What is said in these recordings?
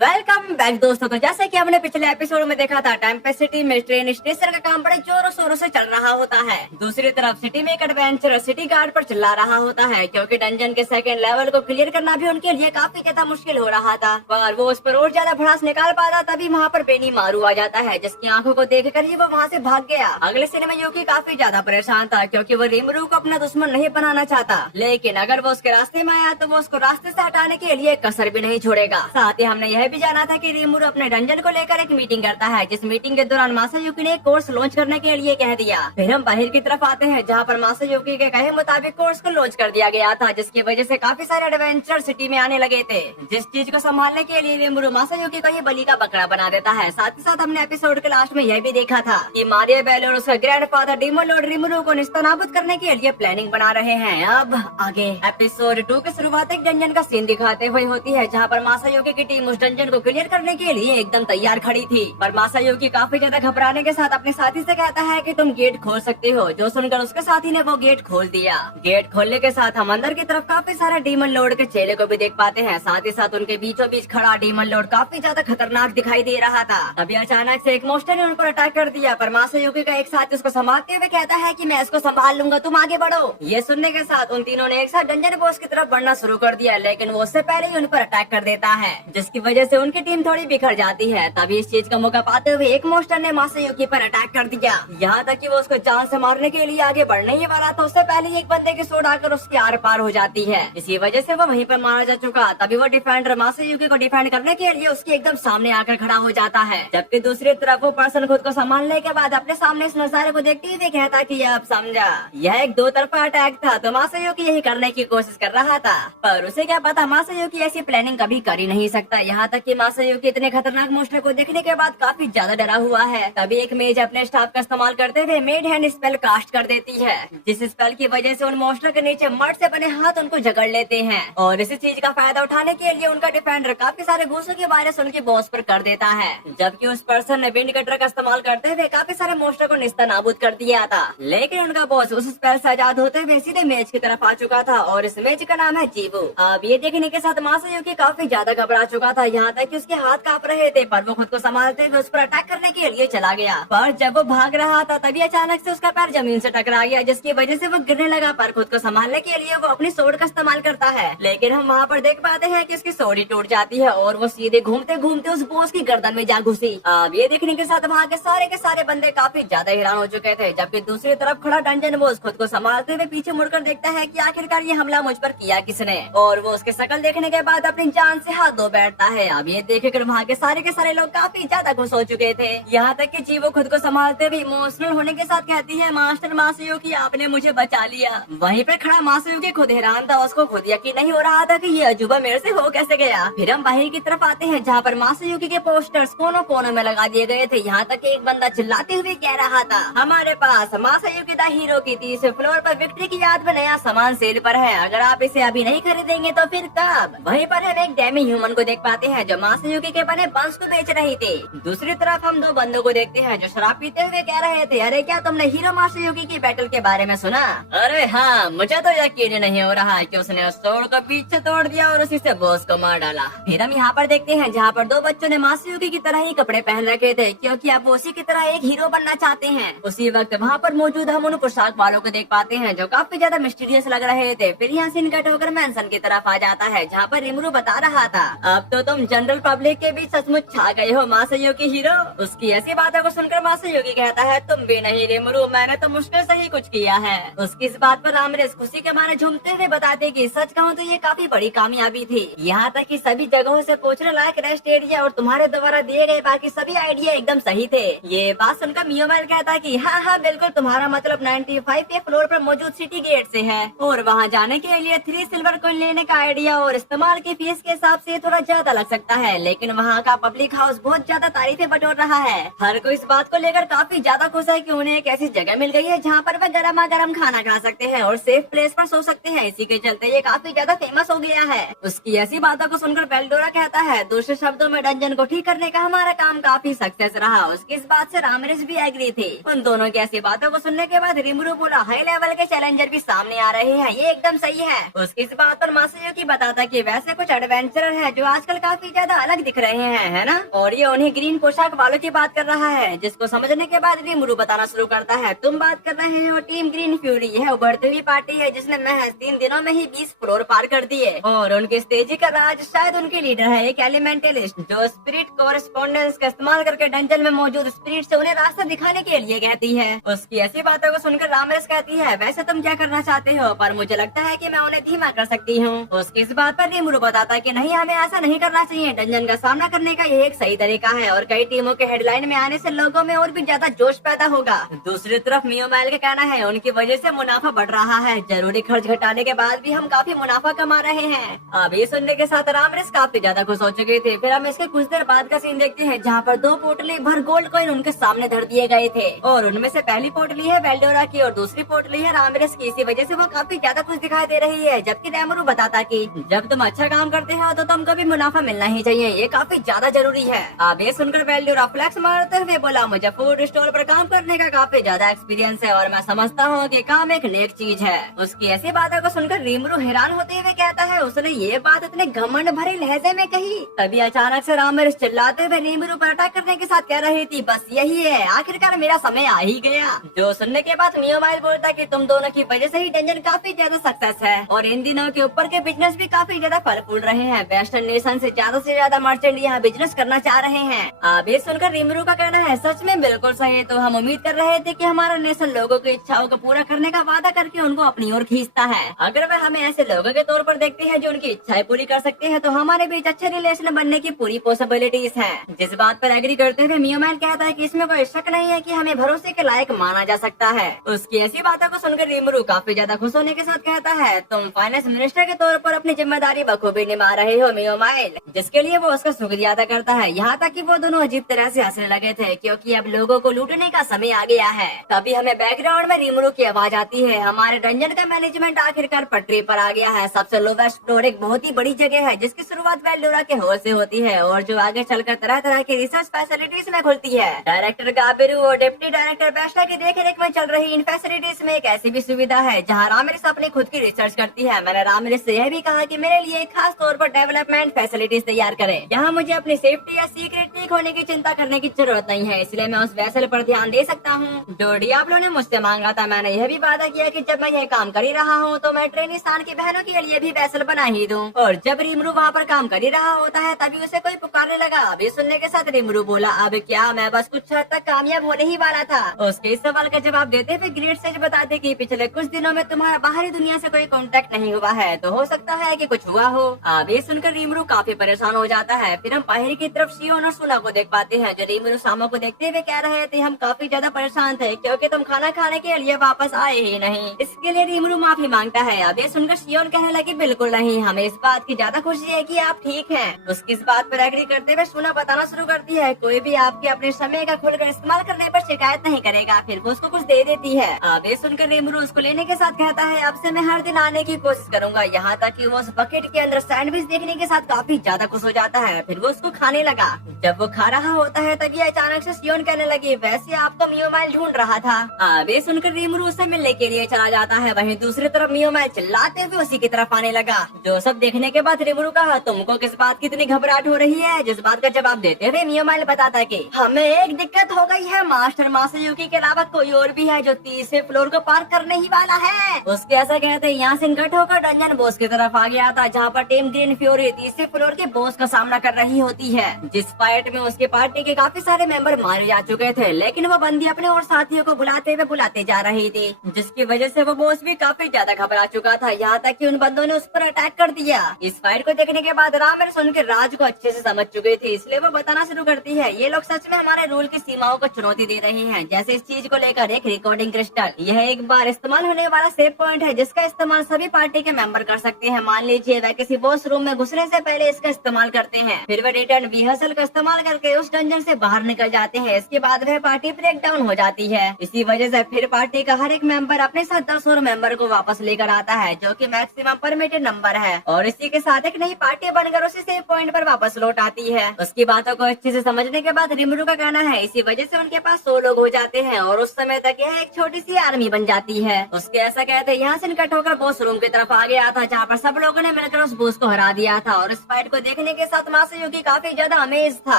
Welcome back दोस्तों। तो जैसे कि हमने पिछले एपिसोड में देखा था, टेम्पेस्ट सिटी में ट्रेन स्टेशन का काम बड़े जोरों शोरों से चल रहा होता है। दूसरी तरफ सिटी में एक एडवेंचर सिटी गार्ड पर चिल्ला रहा होता है, क्योंकि डंजन के सेकंड लेवल को क्लियर करना भी उनके लिए काफी ज्यादा मुश्किल हो रहा था। पर वो उस पर और ज्यादा भड़ास निकाल पाता, तभी वहाँ पर बेनी मारू आ जाता है, जिसकी आंखों को देख कर ही वो वहाँ से भाग गया। अगले सीन में यूकी काफी ज्यादा परेशान था, क्योंकि वो रिमरू को अपना दुश्मन नहीं बनाना चाहता, लेकिन अगर वो उसके रास्ते में आया तो वो उसको रास्ते से हटाने के लिए कसर भी नहीं छोड़ेगा। साथ ही हमने यह भी जाना था कि रिमरू अपने डंजन को लेकर एक मीटिंग करता है, जिस मीटिंग के दौरान मासायुकी ने एक कोर्स लॉन्च करने के लिए कह दिया। फिर हम बाहर की तरफ आते हैं, जहाँ पर मासायुकी के कहे मुताबिक कोर्स को लॉन्च कर दिया गया था, जिसकी वजह से काफी सारे एडवेंचर सिटी में आने लगे थे। जिस चीज को संभालने के लिए रिमरू मासायुकी को ये बलि का बकरा बना देता है। साथ ही साथ हमने एपिसोड के लास्ट में यह भी देखा था कि मारिया बेल और उसका ग्रैंडफादर डीमन लॉर्ड रिमरू को निस्तानाबूद करने के लिए प्लानिंग बना रहे हैं। अब आगे एपिसोड 2 की शुरुआत एक डंजन का सीन दिखाते हुए होती है, जहाँ पर मासायुकी की टीम उस डंजन को क्लियर करने के लिए एकदम तैयार खड़ी थी। पर मासायुकी काफी ज्यादा घबराने के साथ अपने साथी से कहता है कि तुम गेट खोल सकते हो, जो सुनकर उसके साथी ने वो गेट खोल दिया। गेट खोलने के साथ हम अंदर की तरफ काफी सारे डीमन लॉर्ड के चेले को भी देख पाते हैं। साथ ही साथ उनके बीचों बीच खड़ा डीमन लॉर्ड काफी ज्यादा खतरनाक दिखाई दे रहा था। तभी अचानक से एक मोस्टर ने उन पर अटैक कर दिया, पर मासायुकी का एक साथी उसको संभालते हुए कहता है कि मैं इसको संभाल लूंगा, तुम आगे बढ़ो। ये सुनने के साथ उन तीनों ने एक साथ डंजन बॉस की तरफ बढ़ना शुरू कर दिया, लेकिन वो उससे पहले ही उन पर अटैक कर देता है, जिसकी वजह से उनकी टीम थोड़ी बिखर जाती है। तभी इस चीज का मौका पाते हुए एक मोस्टर ने मासायुकी पर अटैक कर दिया, यहाँ तक कि वो उसको जान से मारने के लिए आगे बढ़ने ही वाला था, उससे पहले ही एक बंदे की सोड आकर उसके आर पार हो जाती है। इसी वजह से वो वहीं पर मारा जा चुका। तभी वो डिफेंडर मासायुकी को डिफेंड करने के लिए उसके एकदम सामने आकर खड़ा हो जाता है, जबकि दूसरी तरफ वो पर्सन खुद को संभालने के बाद अपने सामने इस नजारे को देखते हुए कहता कि अब समझा, यह एक दो तरफा अटैक था, तो मासायुकी यही करने की कोशिश कर रहा था। पर उसे क्या पता, मासायुकी ऐसी प्लानिंग कभी कर ही नहीं सकता। यहाँ तक कि मासायुकी इतने खतरनाक मोस्टर को देखने के बाद काफी ज्यादा डरा हुआ है। तभी एक मेज अपने स्टाफ का इस्तेमाल करते हुए मेड हैंड स्पेल कास्ट कर देती है, जिस स्पेल की वजह से उन मोस्टर के नीचे मर्द से बने हाथ उनको जकड़ लेते हैं, और इसी चीज का फायदा उठाने के लिए उनका डिफेंडर काफी सारे घूसों के वायरस उनके बॉस पर कर देता है, जबकि उस पर्सन ने विंड कटर का इस्तेमाल करते हुए काफी सारे मोस्टर को निस्तानाबूद कर दिया था। लेकिन उनका बॉस उस स्पेल से आजाद होते हुए सीधे मेज की तरफ आ चुका था, और इस मेज का नाम है जीवो। अब ये देखने के साथ मासायुकी काफी ज्यादा घबरा चुका था, यहाँ तक कि उसके हाथ कांप रहे थे, पर वो खुद को संभालते हुए उस पर अटैक करने के लिए चला गया। पर जब वो भाग रहा था, तभी अचानक से उसका पैर जमीन से टकरा गया, जिसकी वजह से वो गिरने लगा। पर खुद को संभालने के लिए वो अपनी सोड का इस्तेमाल करता है, लेकिन हम वहाँ पर देख पाते हैं कि उसकी सोड ही टूट जाती है, और वो सीधे घूमते घूमते उस बॉस की गर्दन में जा घुसी। अब ये देखने के साथ वहाँ के सारे बंदे काफी ज्यादा हैरान हो चुके थे, जबकि दूसरी तरफ खड़ा डंजन बॉस खुद को संभालते हुए पीछे मुड़कर देखता है कि आखिरकार ये हमला मुझ पर किया किसने, और वो उसके शक्ल देखने के बाद अपनी जान से हाथ धो बैठता है। अब ये देखकर वहाँ के सारे लोग काफी ज्यादा खुश हो चुके थे, यहाँ तक कि जीवो खुद को संभालते हुए इमोशनल होने के साथ कहती है, मास्टर मासायुकी आपने मुझे बचा लिया। वहीं पे खड़ा मासायुकी खुद हैरान था, उसको खुद यकीन नहीं हो रहा था कि ये अजूबा मेरे से हो कैसे गया। फिर हम बाहर की तरफ आते हैं, जहाँ पर मासायुकी के पोस्टर्स कोनों कोनों में लगा दिए गए थे। यहाँ तक कि एक बंदा चिल्लाते हुए कह रहा था, हमारे पास मासायुकी द हीरो की 30वें फ्लोर पर विक्ट्री की याद में नया सामान सेल पर है, अगर आप इसे अभी नहीं खरीदेंगे तो फिर कब। वहीं पर हम एक डेमी ह्यूमन को देख पाते हैं, जो मासायुकी के बने बंस को बेच रही थी। दूसरी तरफ हम दो बंदों को देखते हैं, जो शराब पीते हुए कह रहे थे, अरे क्या तुमने हीरो मासायुकी की बैटल के बारे में सुना? अरे हाँ, मुझे तो यकीन नहीं हो रहा है कि उसने उस तोड़ को बीच से तोड़ दिया और उसी से बॉस को मार डाला। फिर हम यहाँ पर देखते हैं, जहाँ पर दो बच्चों ने मासायुकी की तरह ही कपड़े पहन रखे थे, क्योंकि अब उसी की तरह एक हीरो बनना चाहते हैं। उसी वक्त वहाँ पर मौजूद हम उन पोशाक वालों को देख पाते हैं, जो काफी ज्यादा मिस्टीरियस लग रहे थे। फिर यहाँ सीन कट होकर मैंसन की तरफ आ जाता है, जहाँ पर रिमरू बता रहा था, अब तो तुम जनरल पब्लिक के बीच सचमुच छा गए हो मासायुकी हीरो। उसकी ऐसी बातों को सुनकर मासायुकी कहता है, तुम भी नहीं रिमरू, मैंने तो मुश्किल से ही कुछ किया है। उसकी इस बात पर रामरेस खुशी के मारे झूमते हुए बताते कि सच कहूँ तो ये काफी बड़ी कामयाबी थी, यहाँ तक कि सभी जगहों से पूछने लायक रेस्ट एरिया और तुम्हारे द्वारा दिए गए बाकी सभी आइडिया एकदम सही थे। ये बात सुनकर मियोमेल कहता कि हाँ बिल्कुल, तुम्हारा मतलब 95 फ्लोर पर मौजूद सिटी गेट से है, और वहाँ जाने के लिए 3 सिल्वर कॉइन लेने का आइडिया और इस्तेमाल की फीस के हिसाब से थोड़ा ज्यादा लग सकता है, लेकिन वहाँ का पब्लिक हाउस बहुत ज्यादा तारीफें बटोर रहा है। हर कोई इस बात को लेकर काफी ज्यादा खुश है कि उन्हें एक ऐसी जगह मिल गई है जहाँ पर वह गर्मा गर्म खाना खा सकते हैं और सेफ प्लेस पर सो सकते हैं। इसी के चलते ये काफी ज्यादा फेमस हो गया है। उसकी ऐसी बातों को सुनकर बेल्डोरा कहता है, दूसरे शब्दों में डंजन को ठीक करने का हमारा काम काफी सक्सेस रहा। उसकी इस बात से रामरेस भी एग्री थे। उन दोनों की ऐसी बातों को सुनने के बाद रिमरू बोला, हाई लेवल के चैलेंजर भी सामने आ रहे हैं, ये एकदम सही है। उसकी इस बात पर मासायुकी बताता कि वैसे कुछ एडवेंचरर है जो आजकल काफी काफी ज्यादा अलग दिख रहे हैं, है ना। और ये उन्हीं ग्रीन पोशाक वालों की बात कर रहा है, जिसको समझने के बाद रीमुरु बताना शुरू करता है, तुम बात कर रहे हो टीम ग्रीन फ्यूरी। यह उभरती हुई पार्टी है जिसने महज 3 दिनों में ही 20 फ्लोर पार कर दिए, और उनकी तेजी का राज शायद उनके लीडर है एक एलिमेंटलिस्ट, जो स्पिरिट कोरेस्पोंडेंस का इस्तेमाल करके डंजन में मौजूद स्पिरिट से उन्हें रास्ता दिखाने के लिए कहती है। उसकी ऐसी बातों को सुनकर रामरेस कहती है, वैसे तुम क्या करना चाहते हो, पर मुझे लगता है कि मैं उन्हें धीमा कर सकती हूँ। उसकी इस बात पर रीमुरु बताता है कि नहीं, हमें ऐसा नहीं करना चाहिए। डंजन का सामना करने का यह एक सही तरीका है और कई टीमों के हेडलाइन में आने से लोगों में और भी ज्यादा जोश पैदा होगा। दूसरी तरफ मियोमाइल का कहना है, उनकी वजह से मुनाफा बढ़ रहा है, जरूरी खर्च घटाने के बाद भी हम काफी मुनाफा कमा रहे हैं। अब ये सुनने के साथ रामरेस काफी ज्यादा खुश हो चुके थे। फिर हम इसके कुछ देर बाद का सीन देखते हैं, जहाँ पर 2 पोटली भर गोल्ड कॉइन उनके सामने धर दिए गए थे, और उनमें से पहली पोटली है वेल्डोरा की और दूसरी पोटली है रामरेस की। इसी वजह से वो काफी ज्यादा खुश दिखाई दे रही है, जबकि रीमुरु बताता कि जब तुम अच्छा काम करते हो तो तुमको भी मुनाफा मिलना ही चाहिए, ये काफी ज्यादा जरूरी है। अब ये सुनकर वेल्डोरा फ्लैक्स मारते हुए बोला, मुझे फूड स्टॉल पर काम करने का काफी ज्यादा एक्सपीरियंस है और मैं समझता हूँ कि काम एक नेक चीज है। उसकी ऐसी बातों को सुनकर रीमुरु हैरान होते हुए कहता है, उसने ये बात इतने घमंड भरे लहजे में कही। तभी अचानक से रामरेस चिल्लाते हुए रीमुरु पर अटैक करने के साथ कह रही थी, बस यही है, आखिरकार मेरा समय आ ही गया। जो सुनने के बाद मियोमाइल बोलता कि तुम दोनों की वजह से ही डंजन काफी ज्यादा सक्सेस है और इन दिनों के ऊपर के बिजनेस भी काफी ज्यादा फल फूल रहे हैं। वेस्टर्न नेशन से ज्यादा मर्चेंट यहाँ बिजनेस करना चाह रहे हैं। अब ये सुनकर रीमुरु का कहना है, सच में बिल्कुल सही। तो हम उम्मीद कर रहे थे कि हमारा नेशन लोगों की इच्छाओं को पूरा करने का वादा करके उनको अपनी ओर खींचता है। अगर वह हमें ऐसे लोगों के तौर पर देखते हैं जो उनकी इच्छाएं पूरी कर सकते हैं, तो हमारे बीच अच्छे रिलेशन बनने की पूरी पॉसिबिलिटीज है। जिस बात पर एग्री करते हुए मियोमैन कहता है कि इसमें कोई शक नहीं है कि हमें भरोसे के लायक माना जा सकता है। उसकी ऐसी बातों को सुनकर रीमुरु काफी ज्यादा खुश होने के साथ कहता है, तुम फाइनेंस मिनिस्टर के तौर पर अपनी जिम्मेदारी बखूबी निभा रहे हो मियोमाइल, जिसके लिए वो उसका शुक्रिया अदा करता है। यहाँ तक कि वो दोनों अजीब तरह से हंसने लगे थे, क्योंकि अब लोगों को लूटने का समय आ गया है। तभी हमें बैकग्राउंड में रीमुरु की आवाज आती है, हमारे डंजन का मैनेजमेंट आखिरकार पटरी पर आ गया है। सबसे लोवेस्ट फ्लोर एक बहुत ही बड़ी जगह है, जिसकी शुरुआत वेल्डोरा के हॉल से होती है और जो आगे चलकर तरह तरह की रिसर्च फैसिलिटीज में खुलती है। डायरेक्टर गाबिरू और डिप्टी डायरेक्टर बेस्टा की देखरेख में चल रही इन फैसिलिटीज में एक ऐसी भी सुविधा है जहाँ रामरेस अपनी खुद की रिसर्च करती है। मैंने रामरेस से यह भी कहा कि मेरे लिए एक खास तौर पर डेवलपमेंट फैसिलिटीज तैयार करें। यहाँ मुझे अपनी सेफ्टी या सीक्रेट लीक होने की चिंता करने की जरूरत नहीं है, इसलिए मैं उस वैसल पर ध्यान दे सकता हूँ जो डियाब्लो ने मुझसे मांगा था। मैंने यह भी वादा किया कि जब मैं यह काम कर ही रहा हूँ तो मैं ट्रेनिस्तान की बहनों के लिए भी वैसल बना ही दूँ। और जब रीमुरु वहाँ पर काम कर ही रहा होता है तभी उसे कोई पुकारने लगा। अभी सुनने के साथ रीमुरु बोला, अब क्या, मैं बस कुछ हद तक कामयाब होने ही वाला था। उसके इस सवाल का जवाब देते हुए ग्रेट सेज बताते कि पिछले कुछ दिनों में तुम्हारा बाहरी दुनिया से कोई कांटेक्ट नहीं हुआ है, तो हो सकता है कि कुछ हुआ हो। अब ये सुनकर रीमुरु काफी परेशान हो जाता है। फिर हम बाहर की तरफ शियोन और सुना को देख पाते हैं, जो रीमुरु सामो को देखते हुए कह रहे थे, हम काफी ज्यादा परेशान थे क्योंकि तुम खाना खाने के लिए वापस आए ही नहीं। इसके लिए रीमुरु माफी मांगता है। अब ये सुनकर शियोन कहने लगी, बिल्कुल नहीं, हमें इस बात की ज्यादा खुशी है कि आप ठीक हैं। उसकी इस बात पर एग्री करते हुए सुना बताना शुरू करती है, कोई भी आपके अपने समय का खुलकर इस्तेमाल करने पर शिकायत नहीं करेगा। फिर वो उसको कुछ दे देती है। अब ये सुनकर रीमुरु उसको लेने के साथ कहता है, अब से मैं हर दिन आने की कोशिश करूंगा। यहाँ तक कि वो उस बकेट के अंदर सैंडविच देखने के साथ काफी ज्यादा खुश हो जाता है। फिर वो उसको खाने लगा। जब वो खा रहा होता है तभी अचानक से शियोन कहने लगी, वैसे आप तो मियोमाइल ढूंढ रहा था। अब ये सुनकर रीमुरु उससे मिलने के लिए चला जाता है। वहीं दूसरी तरफ मियोमाइल चिल्लाते हुए उसी की तरफ आने लगा। जो सब देखने के बाद रीमुरु कहा, तुमको किस बात की इतनी घबराहट हो रही है? जिस बात का जवाब देते हुए मियोमाइल बताता कि हमें एक दिक्कत हो गई है, मास्टर मासायुकी के अलावा कोई और भी है जो 30वें फ्लोर को पार करने ही वाला है। उसके ऐसा कहते यहाँ से गट होकर डंजन बॉस की तरफ आ गया था, जहाँ पर टीम ग्रीन फ्यूरी 30वें फ्लोर के बॉस का सामना कर रही होती है। जिस फाइट में उसके पार्टी के काफी सारे मेंबर मारे जा चुके थे, लेकिन वो बंदी अपने और साथियों को बुलाते जा रही थी, जिसकी वजह से वो बॉस भी काफी ज्यादा घबरा चुका था। यहाँ तक कि उन बंदों ने उस पर अटैक कर दिया। इस फाइट को देखने के बाद रामरेस उनके राज को अच्छे से समझ चुके थे, इसलिए वो बताना शुरू करती है, ये लोग सच में हमारे रूल की सीमाओं को चुनौती दे रहे हैं। जैसे इस चीज को लेकर एक रिकॉर्डिंग क्रिस्टल, यह एक बार इस्तेमाल होने वाला सेव पॉइंट है जिसका इस्तेमाल सभी पार्टी के मेंबर कर सकते हैं। मान लीजिए वह किसी बॉस रूम में घुसने से पहले इसका इस्तेमाल करते हैं, फिर वह रिटर्न व्हीकल का इस्तेमाल करके उस डंजन से बाहर निकल जाते हैं। इसके बाद वह पार्टी ब्रेक डाउन हो जाती है। इसी वजह से फिर पार्टी का हर एक मेंबर अपने साथ 10 और मेंबर को वापस लेकर आता है, जो कि मैक्सिमम परमिटेड नंबर है, और इसी के साथ एक नई पार्टी बनकर उसी सेव पॉइंट पर वापस लौट आती है। उसकी बातों को अच्छे से समझने के बाद रीमुरु का कहना है, इसी वजह से उनके पास 100 लोग हो जाते हैं और उस समय तक यह एक छोटी सी आर्मी बन जाती है। उसके ऐसा कहते यहाँ से निकट होकर बॉस रूम की तरफ आ गया था, जहाँ पर सब लोगों ने मिलकर उस बॉस को हरा दिया था। और इस फाइट को देखने के साथ मासायुकी काफी ज्यादा अमेज था,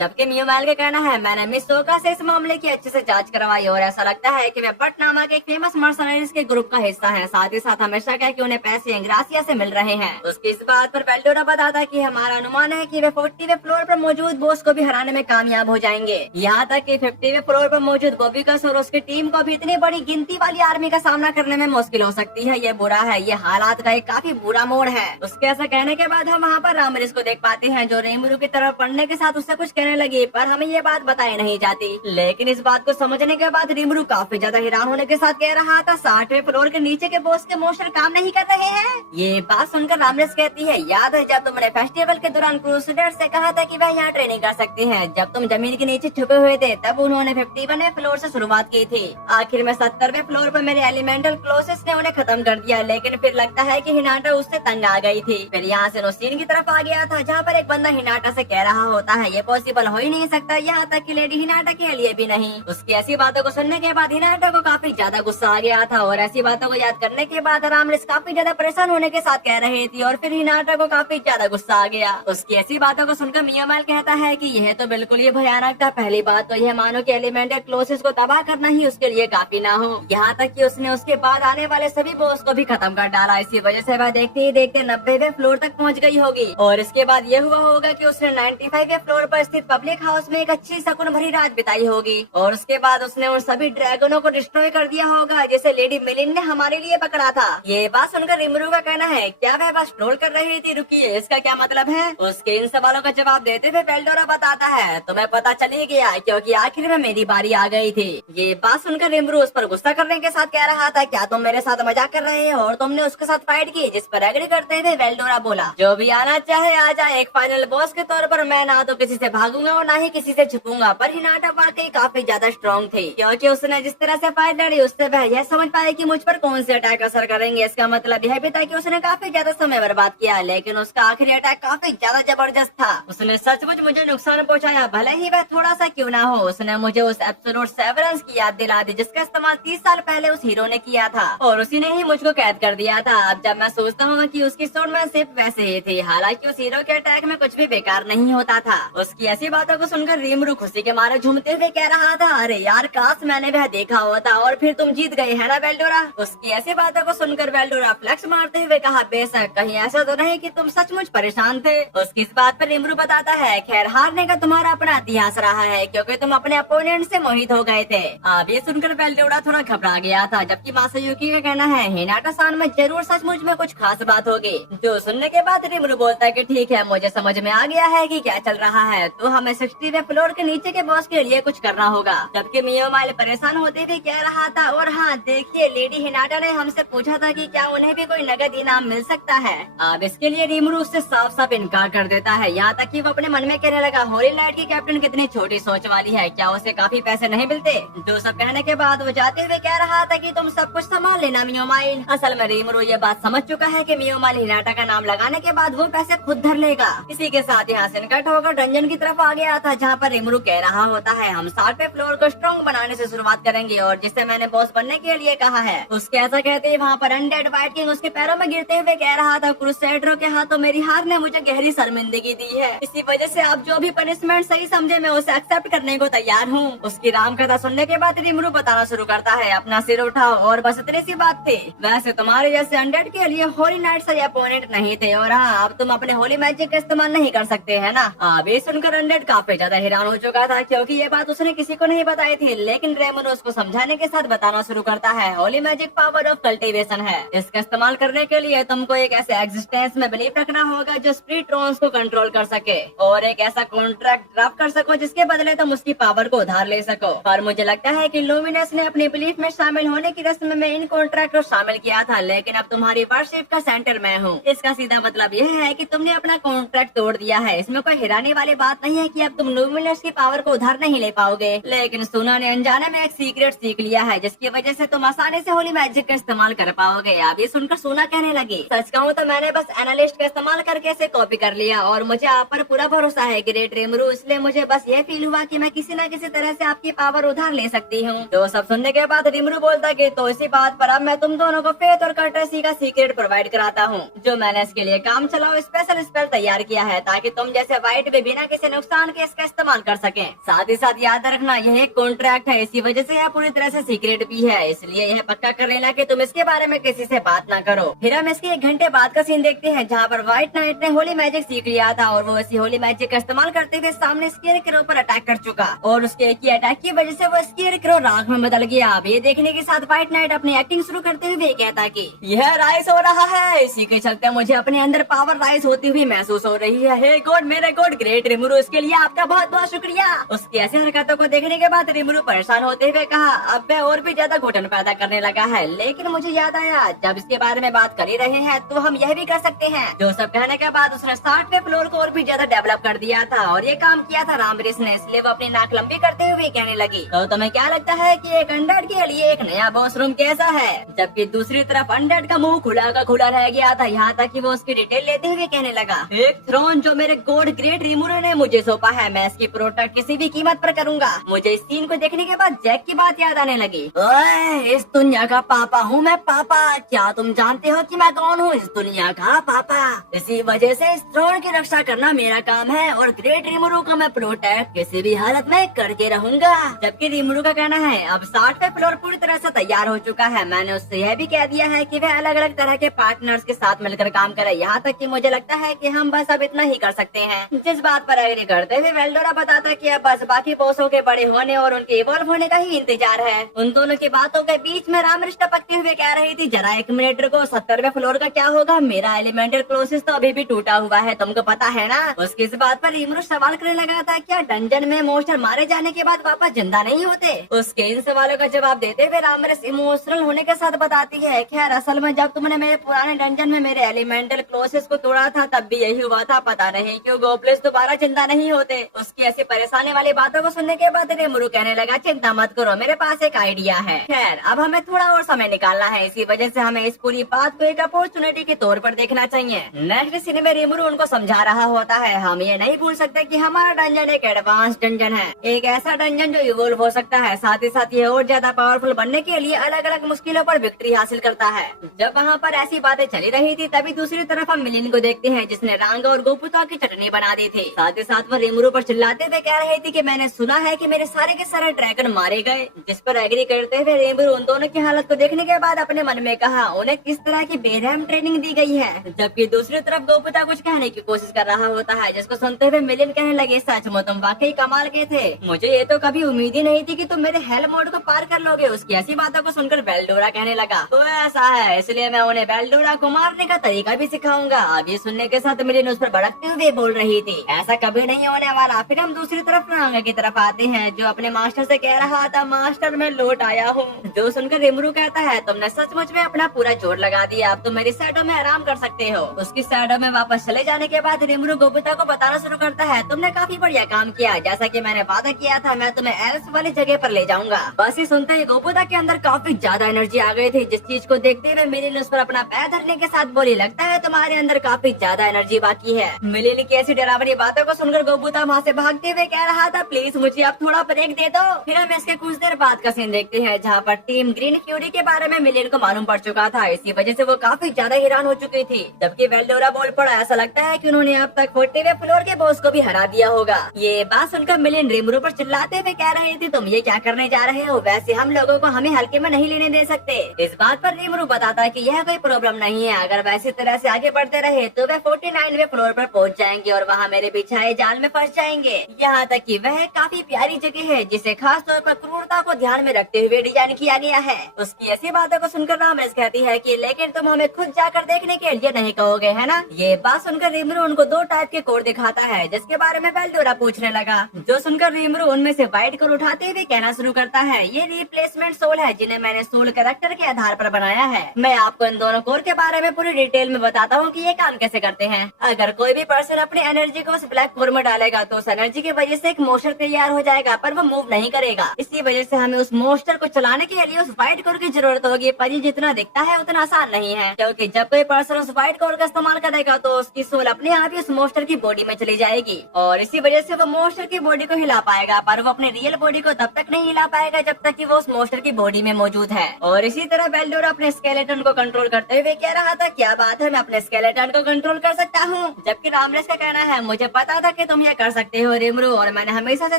जबकि मियोमाइल का कहना है मैंने मिस सोका से इस मामले की अच्छे से जांच करवाई और ऐसा लगता है कि वे बट नामक एक फेमस मर्सनरीज के ग्रुप का हिस्सा है। साथ ही साथ हमेशा कह कि उन्हें पैसे इंग्रासिया से मिल रहे हैं। उसकी इस बात पर वेल्डोरा बताता कि हमारा अनुमान है कि वे 40वें फ्लोर पर मौजूद बॉस को भी हराने में कामयाब हो जाएंगे। यहाँ तक कि 50वें फ्लोर पर मौजूद बॉबिकस और उसकी टीम को भी इतनी बड़ी गिनती वाली आर्मी का सामना करने में मुश्किल हो सकती है। ये बुरा है, ये हालात का एक काफी बुरा मोड़ है। उसके ऐसा कहने के बाद हम वहाँ पर रामरिस को देख पाते हैं जो रेमरू की तरफ पढ़ने के साथ उससे कुछ कहने लगी, पर हमें ये बात बताई नहीं जाती। लेकिन इस बात को समझने के बाद रेमरू काफी ज्यादा हैरान होने के साथ कह रहा था 60वें फ्लोर के नीचे के बॉस के मोशन काम नहीं कर रहे हैं। ये बात सुनकर रामरिस कहती है याद है जब तुमने फेस्टिवल के दौरान क्रूसेडर से कहा था कि वह यहाँ ट्रेनिंग कर सकती हैं। जब तुम जमीन के नीचे छुपे हुए थे तब उन्होंने 51वें फ्लोर से शुरुआत की थी। आखिर में 70वें फ्लोर पर मेरे एलिमेंटल क्लोसेस ने उन्हें खत्म कर दिया, लेकिन फिर लगता है कि हिनाटा उससे तंग आ गई थी। फिर यहाँ से नोसीन की तरफ आ गया था जहाँ पर एक बंदा हिनाटा से कह रहा होता है ये पॉसिबल हो ही नहीं सकता, यहाँ तक कि लेडी हिनाटा के लिए भी नहीं। उसकी ऐसी बातों को सुनने के बाद हिनाटा को काफी ज्यादा गुस्सा आ गया था और ऐसी बातों को याद करने के बाद रामरिस काफी ज्यादा परेशान होने के साथ कह रही थी और फिर हिनाटा को काफी ज्यादा गुस्सा आ गया। उसकी ऐसी बातों को सुनकर मियोमाइल कहता है कि यह तो बिल्कुल ही भयानक था। पहली बात तो यह मानो कि एलिमेंटल क्लोसेस को तबाह करना ही उसके लिए काफी ना हो, यहाँ तक कि उसने उसके बाद आने वाले सभी बॉस को भी खत्म कर डाला। इसी वजह से वह देखते ही देखते 90वें फ्लोर तक पहुँच गई होगी और इसके बाद यह हुआ होगा कि उसने 95वें फ्लोर पर स्थित पब्लिक हाउस में एक अच्छी सकून भरी रात बिताई होगी और उसके बाद उसने उन सभी ड्रैगनों को डिस्ट्रॉय कर दिया होगा जैसे लेडी मिलिन ने हमारे लिए पकड़ा था। ये बात सुनकर रिमरू का कहना है क्या वह बस ट्रोल कर रही थी, रुकिए इसका क्या मतलब है। उसके इन सवालों का जवाब देते हुए वेल्डोरा बताता है तुम्हें पता चली गया क्योंकि आखिर में मेरी बारी आ गई थी। ये बात सुनकर रिमरू उस पर गुस्सा करने के साथ कह रहा था क्या तुम मेरे साथ मजाक कर रहे हो और तुमने उसके साथ फाइट की, जिस पर एग्री करते हुए वेल्डोरा बोला जो भी आना चाहे आ जाए। एक फाइनल बॉस के तौर पर मैं ना तो किसी से भागूंगा और ना ही किसी से छुपूंगा। पर हिनाटा वाकई काफी ज्यादा स्ट्रॉन्ग थी क्योंकि उसने जिस तरह से फाइट लड़ी उससे वह यह समझ पाए कि मुझ पर कौन से अटैक असर करेंगे। इसका मतलब यह भी था कि उसने काफी ज्यादा समय बर्बाद किया, लेकिन उसका आखिरी अटैक काफी ज्यादा जबरदस्त था। उसने सचमुच मुझे नुकसान पहुंचाया, भले ही वह थोड़ा सा क्यों ना हो। उसने मुझे उस एब्सोल्यूट सेवरेंस की याद दिला दी जिसका इस्तेमाल 30 साल पहले उस हीरो ने किया था और उसी ने ही मुझको कैद कर दिया था। अब जब मैं सोचता हूँ कि उसकी सोर्डमैनशिप वैसे ही थी, हालांकि उस हीरो के अटैक में कुछ भी बेकार नहीं होता था। उसकी ऐसी बातों को सुनकर रिमरू खुशी के मारे झूमते हुए कह रहा था अरे यार काश मैंने वह देखा होता और फिर तुम जीत गए है ना वेल्डोरा। उसकी ऐसी बातों को सुनकर वेल्डोरा फ्लेक्स मारते हुए कहा बेशक कहीं ऐसा तो नहीं कि तुम सचमुच परेशान थे। उसकी इस बात पर रिमरू बताता है खैर हारने का तुम्हारा अपना इतिहास रहा है क्योंकि तुम अपने अपोनेंट से मोहित हो गए थे। अब ये सुनकर वेल्डोरा थोड़ा घबरा गया था, जबकि मासायुकी का कहना है हिनाटा सान में जरूर सचमुच में कुछ खास बात होगी। जो सुनने के बाद रिमरू बोलता है कि ठीक है मुझे समझ में आ गया है कि क्या चल रहा है, तो हमें 60वें फ्लोर के नीचे के बॉस के लिए कुछ करना होगा। जबकि मियोमाइल परेशान होते हुए कह रहा था और हाँ देखिए लेडी हिनाटा ने हमसे पूछा था कि क्या उन्हें भी कोई नगद इनाम मिल सकता है। अब इसके लिए रिमरू उससे साफ साफ इनकार कर देता है, यहाँ तक कि वो अपने मन में कहने लगा होली लाइट की कैप्टन कितनी छोटी सोच वाली है, क्या उसे काफी पैसे नहीं मिलते। जो सब कहने के बाद वो जाते हुए कह रहा था कि तुम सब कुछ संभाल लेना मियोमाइल। असल में रिमरू ये बात समझ चुका है कि मियोमाइल हिनाटा का नाम लगाने के बाद वो पैसे खुद धर लेगा। इसी के साथ यहाँ से कट होकर डंजन की तरफ आ गया था जहाँ पर रिमरू कह रहा होता है हम 60वें फ्लोर को स्ट्रॉन्ग बनाने से शुरुआत करेंगे और जिससे मैंने बॉस बनने के लिए कहा है। उसके ऐसा कहते ही वहाँ पर अनडेड व्हाइट किंग उसके पैरों में गिरते हुए कह रहा था क्रूसेडरों के हाथों मेरी हार ने मुझे गहरी शर्मिंदगी दी है, इसी वजह से आप जो भी पनिशमेंट सही समझे मैं उसे एक्सेप्ट करने को तैयार हूँ। उसकी राम कथा सुनने के बाद रिमरू बताना शुरू करता है अपना सिर उठाओ और बस इतनी सी बात थी, वैसे तुम्हारे जैसे अनडेड के लिए होली नाइट सही अपोनेंट नहीं थे और हाँ अब तुम अपने होली मैजिक का इस्तेमाल नहीं कर सकते है ना। अब ये सुनकर अनडेड काफी ज्यादा हैरान हो चुका था क्योंकि ये बात उसने किसी को नहीं बताई थी, लेकिन रेमरू उसको समझाने के साथ बताना शुरू करता है Holi magic power of cultivation है। इसका इस्तेमाल करने के लिए तुमको एक ऐसे एग्जिस्टेंस में बिलीव रखना होगा जो स्पिरिट ट्रॉन्स को कंट्रोल कर सके और एक ऐसा कॉन्ट्रैक्ट ड्राफ्ट कर सको जिसके बदले तुम उसकी पावर को उधार ले सको। और मुझे लगता है कि लूमिनस ने अपनी बिलीफ में शामिल होने की रस्म में इन कॉन्ट्रैक्ट को शामिल किया था, लेकिन अब तुम्हारी वर्शिप का सेंटर मैं हूँ। इसका सीधा मतलब यह है कि तुमने अपना कॉन्ट्रैक्ट तोड़ दिया है। इसमें कोई हैरानी वाली बात नहीं है कि अब तुम लूमिनस की पावर को उधार नहीं ले पाओगे, लेकिन सोना ने अनजाने में एक सीक्रेट सीख लिया है जिसकी वजह से तुम आसानी से होली मैजिक का इस्तेमाल कर पाओगे। अब ये सुनकर सोना कहने लगी सच कहूँ तो मैंने बस एनालिस्ट का इस्तेमाल करके इसे कॉपी कर लिया और मुझे आप पर पूरा भरोसा है ग्रेट रेमरू, इसलिए मुझे बस ये फील हुआ कि मैं किसी न किसी तरह से आपकी पावर उधार ले सकती हूँ। तो सब सुनने के बाद रिमरू बोलता कि तो इसी बात पर अब मैं तुम दोनों को फेथ और कर्टेसी का सीक्रेट प्रोवाइड कराता हूँ जो मैंने इसके लिए काम चलाओ स्पेशल स्पेल तैयार किया है ताकि तुम जैसे व्हाइट भी बिना किसी नुकसान के इसका इस्तेमाल कर सकें। साथ ही साथ याद रखना यह एक कॉन्ट्रैक्ट है, इसी वजह से यह पूरी तरह से सीक्रेट भी है, इसलिए यह पक्का कर लेना कि तुम इसके बारे में किसी से बात ना करो। फिर हम इसके 1 घंटे बाद का सीन देखते हैं जहाँ पर व्हाइट नाइट ने होली मैजिक सीख लिया था और वो इसी होली मैजिक का इस्तेमाल करते हुए सामने स्केयरक्रो पर अटैक कर चुका और उसके एक ही अटैक की वजह से वो स्केयरक्रो राख में बदल गया। अब ये देखने के साथ व्हाइट नाइट अपनी एक्टिंग शुरू करते हुए कहता कि यह राइस हो रहा है, इसी के चलते मुझे अपने अंदर पावर राइस होती हुई महसूस हो रही है। हे गॉड, मेरे गॉड, ग्रेट रिमुरु, इसके लिए आपका बहुत बहुत शुक्रिया। उसकी ऐसी हरकतों को देखने के बाद रिमुरु परेशान होते हुए कहा, अब मैं और भी ज्यादा घुटन पैदा करने लगा है, लेकिन मुझे याद आया जब इसके बारे में बात कर ही रहे हैं तो हम यह भी कर सकते हैं। जो सब कहने के बाद उसने 60वें फ्लोर को और भी ज्यादा डेवलप कर दिया था और ये काम किया था रामरिस ने, इसलिए वो अपनी नाक लंबी करते हुए कहने लगी, तो तुम्हें क्या लगता है कि एक अनडेड के लिए एक नया बॉस रूम कैसा है? जबकि दूसरी तरफ अनडेड का मुंह खुला का खुला रह गया था, यहाँ तक कि वो उसकी डिटेल लेते हुए कहने लगा, एक थ्रोन जो मेरे गॉड ग्रेट रिमुरु ने मुझे सौंपा है, मैं इसकी प्रोटेक्ट किसी भी कीमत पर करूंगा। मुझे इस सीन को देखने के बाद जैक की बात याद आने लगी। ओए, इस दुनिया का पापा हूँ मैं, पापा। क्या तुम जानते हो कि मैं कौन हूँ? इस दुनिया का पापा। इसी वजह से इस थ्रोन की रक्षा करना मेरा काम है और ग्रेट रिमुरु को मैं प्रोटेक्ट किसी भी हालत में करके रहूंगा। जबकि रिमुरु का कहना है अब 60वें फ्लोर पूरी तरह से तैयार हो चुका है। मैंने उससे यह भी कह दिया है कि वह अलग अलग तरह के पार्टनर्स के साथ मिलकर काम करे, यहाँ तक कि मुझे लगता है कि हम बस अब इतना ही कर सकते हैं। जिस बात पर एग्री करते हुए वेल्डोरा बताता कि अब बस बाकी बॉसों के बड़े होने और उनके इवॉल्व होने का ही इंतजार है। उन दोनों की बातों के बीच में रामरिश टपकते हुए कह रही थी, जरा 1 मिनट रुको, 70वें फ्लोर का क्या होगा? मेरा एलिमेंटल क्लोसिस तो अभी भी टूटा हुआ है, तुमको पता है ना? उसकी इस बात पर रिमुरु सवाल करने लगा था, क्या डंजन में मोस्टर मारे जाने के बाद वापस जिंदा नहीं होते? उसके इन सवालों का जवाब देते हुए रामरिश इमोशनल होने के साथ बताती है, खैर असल में जब तुमने मेरे पुराने डंजन में मेरे एलिमेंटल क्लोसिस को तोड़ा था तब भी यही हुआ था, पता नहीं क्यों गोब्लिन्स दोबारा जिंदा नहीं होते। उसकी ऐसी परेशानी वाली बातों को सुनने के बाद रिमुरु कहने लगा, चिंता मत करो, मेरे पास एक आइडिया है। खैर अब हमें थोड़ा और समय निकालना है, इसी वजह से हमें इस पूरी बात को एक अपॉर्चुनिटी के तौर पर देखना चाहिए। नेक्स्ट सीन में रिमुरु उनको समझा रहा होता है, हम ये नहीं भूल सकते कि हमारा डंजन एक एडवांस डंजन है, एक ऐसा डंजन जो इवॉल्व हो सकता है, साथ ही साथ ये और ज्यादा पावरफुल बनने के लिए अलग अलग मुश्किलों पर विक्ट्री हासिल करता है। जब वहाँ पर ऐसी बातें चली रही थी तभी दूसरी तरफ हम मिलिन को देखते हैं जिसने रांगा और गोपुता की चटनी बना दी थी। साथ ही साथ वो रिमुरु पर चिल्लाते हुए कह रही थी कि मैंने सुना है कि मेरे सारे के सारे ड्रैगन मारे गए, जिस पर एग्री करते हुए रिमुरु उन दोनों की हालत को देखने के बाद अपने मन में कहा, उन्हें किस तरह की बेरहम ट्रेनिंग दी गई है। जबकि दूसरी तरफ गोपुता कुछ कहने की कोशिश कर रहा होता है, जिसको सुनते हुए मिलिन कहने लगे, सच में तुम वाकई कमाल के थे, मुझे ये तो कभी उम्मीद ही नहीं थी कि तुम मेरे हेल मोड को पार कर लोगे। उसकी ऐसी बातों को सुनकर वेल्डोरा कहने लगा, तो ऐसा है, इसलिए मैं उन्हें वेल्डोरा को मारने का तरीका भी सिखाऊंगा। अब ये सुनने के साथ मिलिन उस पर भड़कते हुए बोल रही थी, ऐसा कभी नहीं होने वाला। फिर हम दूसरी तरफ रांगा की तरफ आते हैं जो अपने मास्टर से कह रहा था, मास्टर मैं लौट आया हूँ। जो सुनकर रिमुरु कहता है, तुमने सचमुच में अपना पूरा जोर लगा दिया, अब तुम मेरी शैडो में आराम कर सकते हो। उसकी शैडो में वापस चले जाने के बाद रिमुरु गोपुता को बताना शुरू करता है, तुमने काफी बढ़िया काम किया, जैसा कि मैंने वादा किया था, मैं तुम्हें एरस वाली जगह पर ले जाऊंगा। बस ये सुनते ही गोपुता के अंदर काफी ज्यादा एनर्जी आ गई थी, जिस चीज को देखते हुए मिलिन उस पर अपना पैर धरने के साथ बोली, लगता है तुम्हारे अंदर काफी ज्यादा एनर्जी बाकी है। मिलिन की ऐसी डरावनी बातों को सुनकर गोपुता वहाँ से भागते हुए कह रहा था, प्लीज मुझे अब थोड़ा ब्रेक दे दो। फिर हम इसके कुछ देर बाद का सीन देखते हैं जहाँ पर टीम ग्रीन फ्यूरी के बारे में मिलिन को मालूम पड़ चुका था, इसी वजह से वो काफी ज्यादा हैरान हो चुकी थी। जबकि वेल्डोरा बोल पड़ा, ऐसा लगता है कि उन्होंने अब तक 40वें फ्लोर के बॉस को भी हरा दिया होगा। ये बात सुनकर मिलिन रिमुरु पर चिल्लाते हुए कह रही थी, तुम ये क्या करने जा रहे हो? वैसे हम लोगों को हमें हल्के में नहीं लेने दे सकते। इस बात पर रिमुरु बताता है कि यह कोई प्रॉब्लम नहीं है, अगर वैसी तरह से आगे बढ़ते रहे तो वे 49वें फ्लोर पर पहुंच जाएंगे और वहाँ मेरे बिछाए जाल में फंस जाएंगे। यहाँ तक कि वह काफी प्यारी जगह है जिसे खास तौर पर क्रूरता को ध्यान में रखते हुए डिजाइन किया गया है। उसकी ऐसी बातों को सुनकर रामरिस कहती है कि लेकिन तुम हमें खुद जाकर देखने के लिए नहीं कहोगे, है ना? ये बात सुनकर रिमुरु उनको 2 टाइप के कोड दिखाता है, जिसके बारे में वेल्डोरा पूछने लगा। जो सुनकर रिमुरु उनमें से व्हाइट कोड उठाते हुए कहना शुरू करता है, ये रिप्लेसमेंट सोल है जिन्हें मैंने सोल कैरेक्टर के आधार पर बनाया है। मैं आपको इन दोनों कोर के बारे में पूरी डिटेल में बताता हूँ कि ये काम कैसे करते हैं। अगर कोई भी पर्सन अपनी एनर्जी को उस ब्लैक कोर में डालेगा तो उस एनर्जी की वजह से एक मोस्टर तैयार हो जाएगा, पर वो मूव नहीं करेगा। इसी वजह से हमें उस मोस्टर को चलाने के लिए उस व्हाइट कोर की जरूरत होगी, पर ये जितना दिखता है उतना आसान नहीं है, क्योंकि जब कोई पर्सन उस व्हाइट कोर का इस्तेमाल करेगा तो उसकी सोल अपने आप ही उस मोस्टर की बॉडी में चली जाएगी और इसी वजह से वो मोस्टर की बॉडी को हिला पाएगा, पर वो अपने रियल बॉडी को तब तक नहीं हिला पाएगा जब तक कि वो उस मोस्टर की बॉडी में मौजूद है। और इसी तरह वेल्डोरा अपने स्केलेटन को कंट्रोल करते हुए कह रहा था, क्या बात है, मैं अपने स्केलेटन को कंट्रोल कर सकता हूँ। जबकि रामरेश का कहना है, मुझे पता था कि तुम ये कर सकते हो रिमरू, और मैंने हमेशा से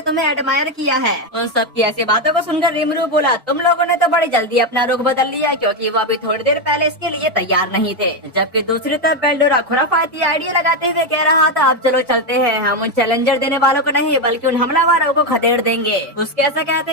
तुम्हें एडमायर किया है। उन सबकी ऐसी बातों को सुनकर रिमरू बोला, तुम लोगों ने तो बड़ी जल्दी अपना रुख बदल लिया, क्योंकि वो अभी थोड़ी देर पहले इसके लिए तैयार नहीं थे। जबकि दूसरी तरफ बेल्डोरा खुराफाती आइडिया लगाते हुए कह रहा था, अब चलो चलते हैं, हम उन चैलेंजर देने वालों को नहीं बल्कि उन हमलावरों को खदेड़ देंगे। उसके ऐसा कहते